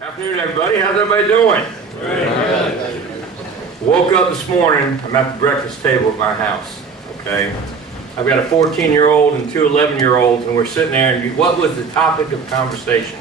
Afternoon, everybody. How's everybody doing? Good. Woke up this morning. I'm at the breakfast table at my house. Okay, I've got a 14-year-old and two 11-year-olds, and we're sitting there. And what was the topic of conversation?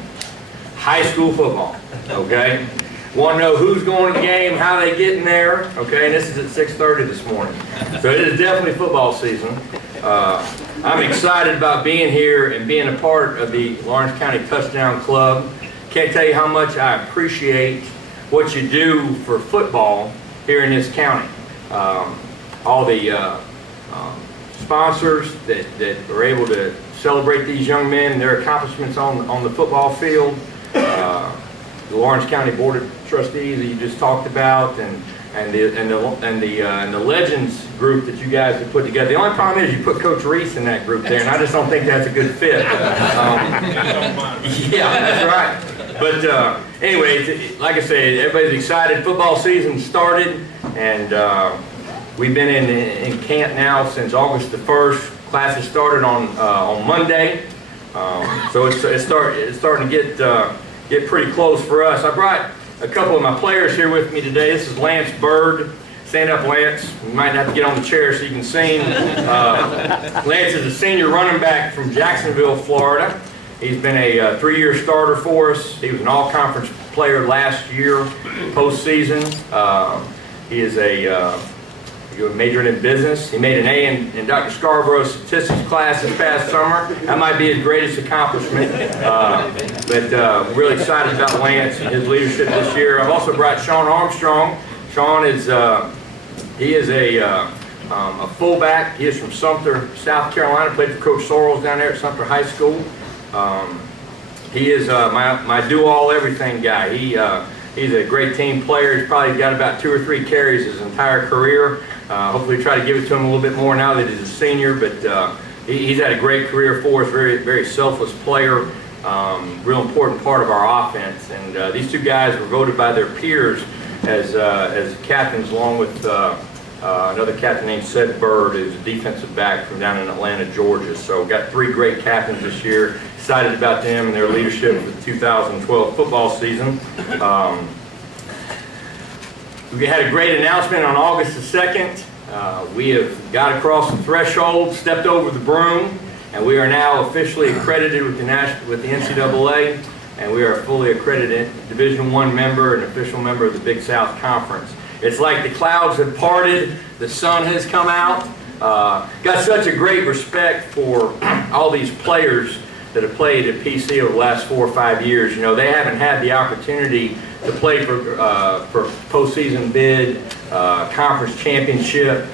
High school football. Okay, want to know who's going to the game, how they getting there. Okay, and this is at 6:30 this morning, so it is definitely football season. I'm excited about being here and being a part of the Lawrence County Touchdown Club. Can't tell you how much I appreciate what you do for football here in this county. All the sponsors that are able to celebrate these young men and their accomplishments on the football field. The Lawrence County Board of Trustees that you just talked about, and the Legends group that you guys have put together. The only problem is you put Coach Reese in that group there, and I just don't think that's a good fit. Yeah, that's right. But anyway, like I said, everybody's excited. Football season started, and we've been in camp now since August the 1st. Classes started on Monday, so it's starting to get pretty close for us. I brought a couple of my players here with me today. This is Lance Bird. Stand up, Lance. You might have to get on the chair so you can see him. Lance is a senior running back from Jacksonville, Florida. He's been a 3-year starter for us. He was an all-conference player last year, postseason. He is a majoring in business. He made an A in Dr. Scarborough's statistics class this past summer. That might be his greatest accomplishment. But really excited about Lance and his leadership this year. I've also brought Sean Armstrong. Sean is a fullback. He is from Sumter, South Carolina. Played for Coach Sorrells down there at Sumter High School. He is my do-all-everything guy. He's a great team player. He's probably got about 2 or 3 carries his entire career. Hopefully try to give it to him a little bit more now that he's a senior, but he's had a great career for us, very, very selfless player, real important part of our offense. And these two guys were voted by their peers as captains, along with another captain named Seth Bird, who's a defensive back from down in Atlanta, Georgia. So got 3 great captains this year. Excited about them and their leadership for the 2012 football season. We had a great announcement on August the 2nd. We have got across the threshold, stepped over the broom, and we are now officially accredited with the NCAA, and we are a fully accredited Division I member and official member of the Big South Conference. It's like the clouds have parted, the sun has come out. Got such a great respect for all these players that have played at PC over the last 4 or 5 years. You know, they haven't had the opportunity to play for postseason bid, conference championship,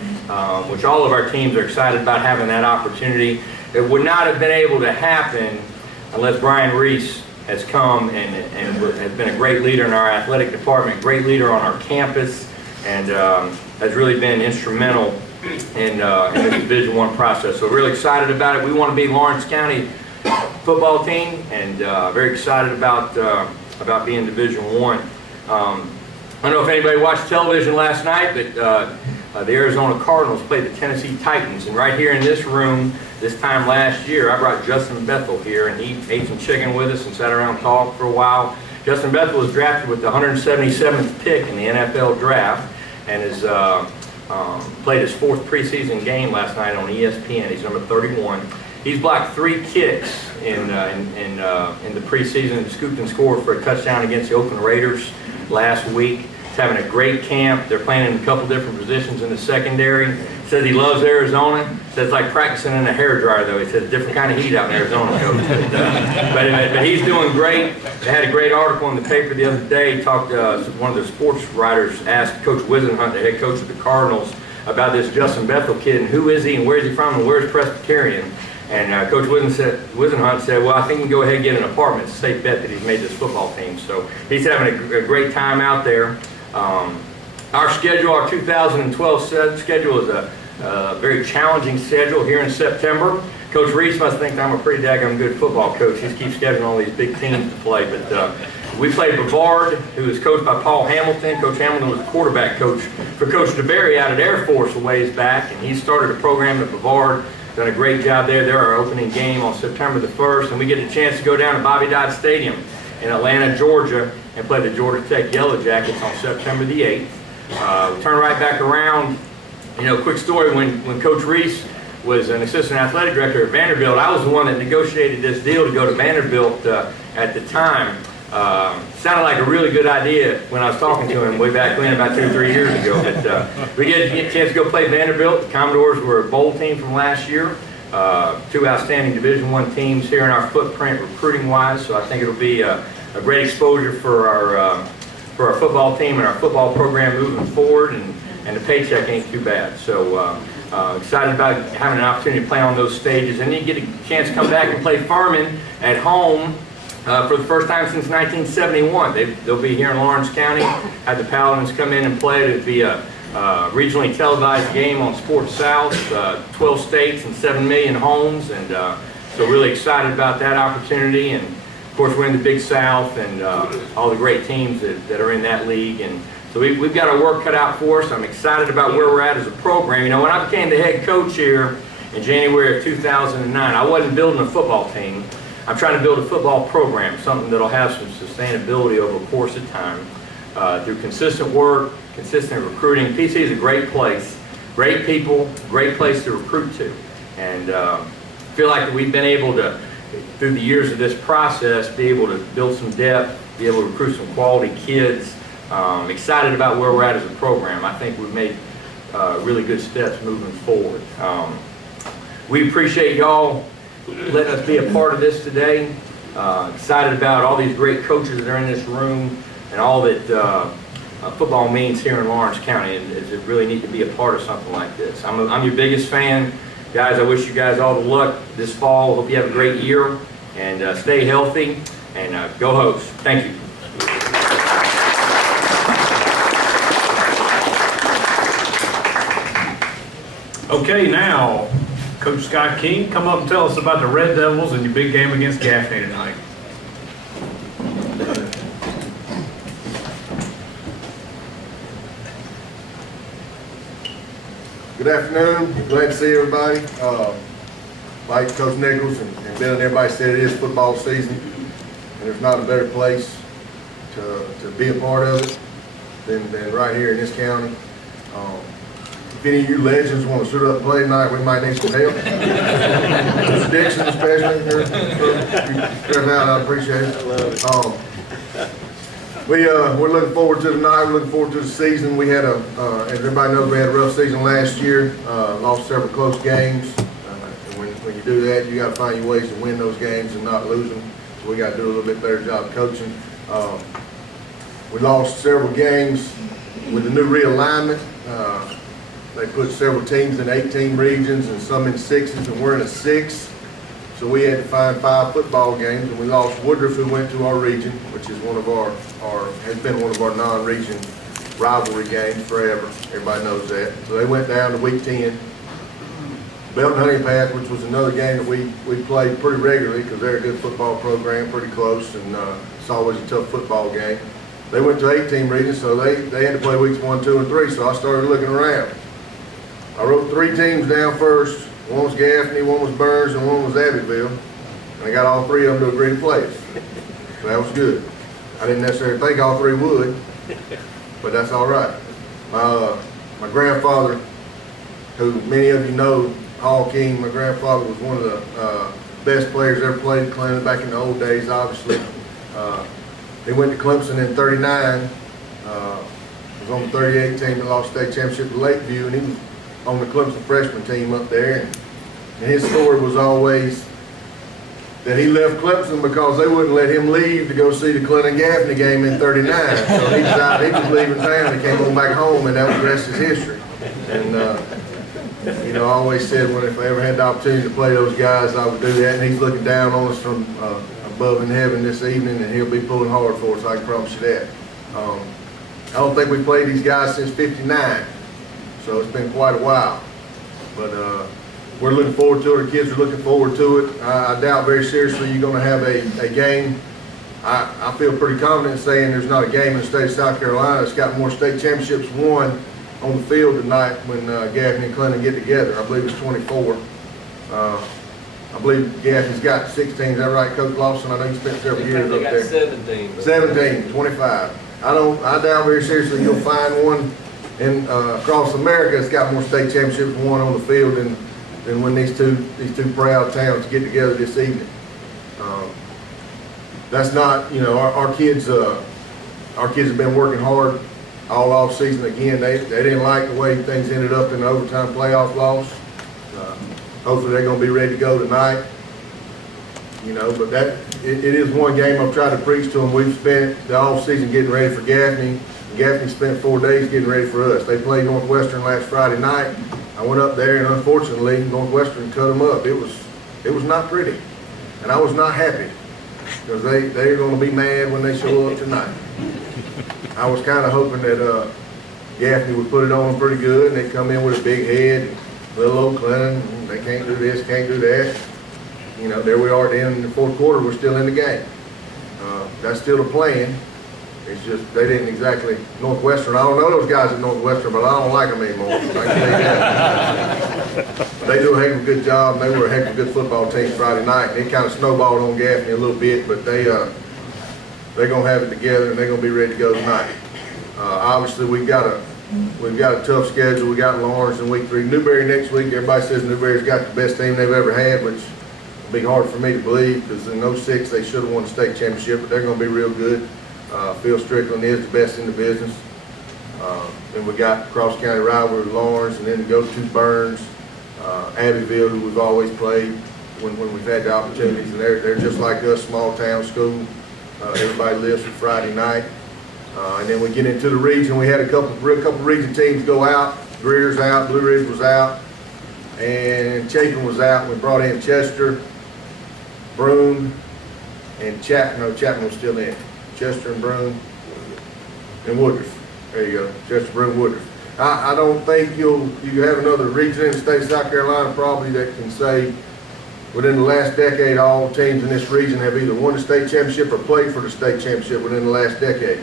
which all of our teams are excited about having that opportunity. It would not have been able to happen unless Brian Reese has come and has been a great leader in our athletic department, great leader on our campus, and has really been instrumental in this Division I process. So really excited about it. We want to be Lawrence County football team, and very excited about being Division I. I don't know if anybody watched television last night, but the Arizona Cardinals played the Tennessee Titans, and right here in this room this time last year, I brought Justin Bethel here, and he ate some chicken with us and sat around and talked for a while. Justin Bethel was drafted with the 177th pick in the NFL draft, and has played his 4th preseason game last night on ESPN. He's number 31. He's blocked 3 kicks in the preseason, scooped and scored for a touchdown against the Oakland Raiders last week. He's having a great camp. They're playing in a couple different positions in the secondary. Says he loves Arizona. Says it's like practicing in a hairdryer, though. He says different kind of heat out in Arizona, Coach. But he's doing great. They had a great article in the paper the other day. One of the sports writers asked Coach Wisenhunt, the head coach of the Cardinals, about this Justin Bethel kid and who is he and where is he from and where's Presbyterian. And Coach Wisenhunt said, well, I think we can go ahead and get an apartment. It's a safe bet that he's made this football team. So he's having a great time out there. Our schedule, our 2012 schedule is a very challenging schedule here in September. Coach Reese must think I'm a pretty daggone good football coach. He keeps scheduling all these big teams to play. But we played Brevard, who is coached by Paul Hamilton. Coach Hamilton was the quarterback coach for Coach DeBerry out at Air Force a ways back, and he started a program at Brevard. Done a great job there. They're our opening game on September the 1st, and we get a chance to go down to Bobby Dodd Stadium in Atlanta, Georgia, and play the Georgia Tech Yellow Jackets on September the 8th. We turn right back around. Quick story, when Coach Reese was an assistant athletic director at Vanderbilt, I was the one that negotiated this deal to go to Vanderbilt at the time. Sounded like a really good idea when I was talking to him way back when, about 2 or 3 years ago. But we get a chance to go play Vanderbilt. The Commodores were a bowl team from last year. 2 outstanding Division I teams here in our footprint recruiting-wise, so I think it'll be a great exposure for our football team and our football program moving forward, and the paycheck ain't too bad. So excited about having an opportunity to play on those stages, and then you get a chance to come back and play Furman at home for the first time since 1971. They'll be here in Lawrence County, have the Paladins come in and play. It'll be a regionally televised game on Sports South, 12 states and 7 million homes, and so really excited about that opportunity. And of course, we're in the Big South, and all the great teams that are in that league, and so we've got our work cut out for us. I'm excited about where we're at as a program. When I became the head coach here in January of 2009, I wasn't building a football team. I'm trying to build a football program, something that'll have some sustainability over the course of time through consistent work, consistent recruiting. PC is a great place, great people, great place to recruit to, and feel like we've been able to, through the years of this process, be able to build some depth, be able to recruit some quality kids. Excited about where we're at as a program. I think we've made really good steps moving forward. We appreciate y'all letting us be a part of this today. Excited about all these great coaches that are in this room and all that football means here in Lawrence County, and it's really neat to be a part of something like this. I'm your biggest fan. Guys, I wish you guys all the luck this fall. Hope you have a great year, and stay healthy, and go Hogs. Thank you. Okay, now, Coach Scott King, come up and tell us about the Red Devils and your big game against Gaffney tonight. Good afternoon. Glad to see everybody. Like Coach Nichols and Bill and everybody said, it is football season, and there's not a better place to be a part of it than right here in this county. If any of you legends want to suit up and play tonight, we might need some help. Mr. Dixon especially, here out, I appreciate it. We're looking forward to tonight. We're looking forward to the season. We had as everybody knows, we had a rough season last year. Lost several close games. And when you do that, you got to find your ways to win those games and not lose them. So we got to do a little bit better job coaching. We lost several games with the new realignment. They put several teams in 8-team regions and some in 6s, and we're in a 6. So we had to find 5 football games, and we lost Woodruff, who went to our region, which is one of has been one of our non-region rivalry games forever. Everybody knows that. So they went down to week 10. Belton Honey Path, which was another game that we played pretty regularly because they're a good football program, pretty close, and it's always a tough football game. They went to 8-team regions, so they had to play weeks 1, 2, and 3. So I started looking around. I wrote 3 teams down first. One was Gaffney, one was Burns, and one was Abbeville. And I got all 3 of them to agree to play us. So that was good. I didn't necessarily think all 3 would, but that's all right. My grandfather, who many of you know, Hall King, my grandfather was one of the best players ever played at Clemson back in the old days, obviously. He went to Clemson in '39. Was on the 38 team that lost state championship to Lakeview, and he was on the Clemson freshman team up there. And his story was always that he left Clemson because they wouldn't let him leave to go see the Clinton Gaffney game in '39. So he decided he was leaving town. He came on back home, and that was the rest of his history. And I always said if I ever had the opportunity to play those guys, I would do that. And he's looking down on us from above in heaven this evening, and he'll be pulling hard for us. I can promise you that. I don't think we played these guys since '59, so it's been quite a while. But we're looking forward to it. The kids are looking forward to it. I doubt very seriously you're going to have a game. I feel pretty confident saying there's not a game in the state of South Carolina that's got more state championships won on the field tonight when Gaffney and Clinton get together. I believe it's 24. I believe Gaffney's got 16, is that right, Coach Lawson? I know you spent several years They up got there. 17. but- 17, 25. I doubt very seriously you'll find one in, across America that's got more state championships won on the field than when these two proud towns get together this evening. That's not, you know, our kids have been working hard all off season. Again, they didn't like the way things ended up in the overtime playoff loss. Hopefully they're gonna be ready to go tonight. You know, but it is one game I've tried to preach to them. We've spent the off season getting ready for Gaffney. Gaffney spent 4 days getting ready for us. They played Northwestern last Friday night. I went up there and unfortunately Northwestern cut them up. It was not pretty, and I was not happy because they're going to be mad when they show up tonight. I was kind of hoping that Gaffney would put it on them pretty good, and they'd come in with a big head, little old Clinton. They can't do this, can't do that. You know, there we are at the end of the fourth quarter. We're still in the game. That's still the plan. It's just they didn't exactly Northwestern. I don't know those guys at Northwestern, but I don't like them anymore. I can tell you that. They do a heck of a good job. And they were a heck of a good football team Friday night. And it kind of snowballed on Gaffney a little bit, but they're gonna have it together and they're gonna be ready to go tonight. Obviously, we've got a tough schedule. We got Lawrence in week 3. Newberry next week. Everybody says Newberry's got the best team they've ever had, which will be hard for me to believe because in 06 they should have won the state championship, but they're gonna be real good. Phil Strickland is the best in the business. Then we got cross-county rivalry with Lawrence, and then go to Burns, Abbeville, who we've always played when we've had the opportunities, and they're just like us, small town school. Everybody lives for Friday night. And then we get into the region. We had a couple region teams go out. Greer's out, Blue Ridge was out, and Chapin was out. We brought in Chester, Broome, and Chapman. No, Chapman was still in. Chester and Broome and Woodruff. There you go, Chester, Broome, Woodruff. I don't think you have another region in the state of South Carolina probably that can say within the last decade all teams in this region have either won the state championship or played for the state championship within the last decade.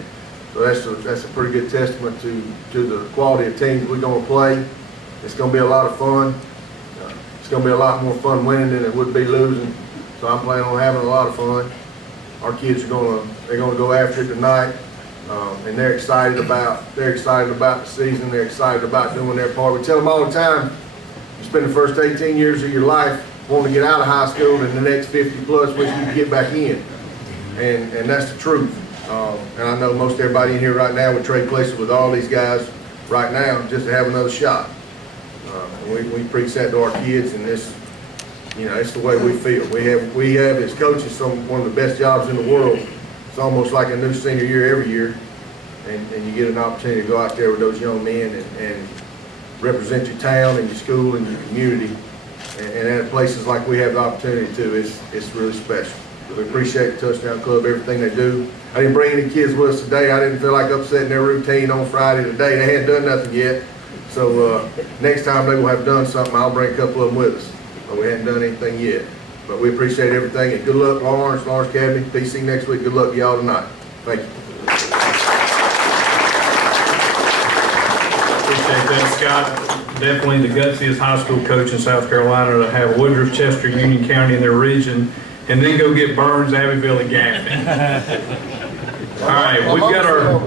So that's a pretty good testament to the quality of teams we're going to play. It's going to be a lot of fun. It's going to be a lot more fun winning than it would be losing. So I'm planning on having a lot of fun. Our kids are going to go after it tonight, and they're excited about the season. They're excited about doing their part. We tell them all the time, you spend the first 18 years of your life wanting to get out of high school, and the next 50 plus wish you could get back in, and that's the truth. And I know most everybody in here right now would trade places with all these guys right now just to have another shot. And we preach that to our kids, and this. You know, it's the way we feel. We have as coaches one of the best jobs in the world. It's almost like a new senior year every year, and you get an opportunity to go out there with those young men and represent your town and your school and your community. And at places like we have the opportunity to, it's really special. So we appreciate the Touchdown Club, everything they do. I didn't bring any kids with us today. I didn't feel like upsetting their routine on Friday today. They hadn't done nothing yet. So next time they will have done something, I'll bring a couple of them with us. We hadn't done anything yet, but we appreciate everything, and good luck, Lawrence Academy, PC next week. Good luck to y'all tonight. Thank you. Appreciate that, Scott. Definitely the gutsiest high school coach in South Carolina to have Woodruff, Chester, Union County in their region, and then go get Burns, Abbeville, and Gaffney. All right, we've got our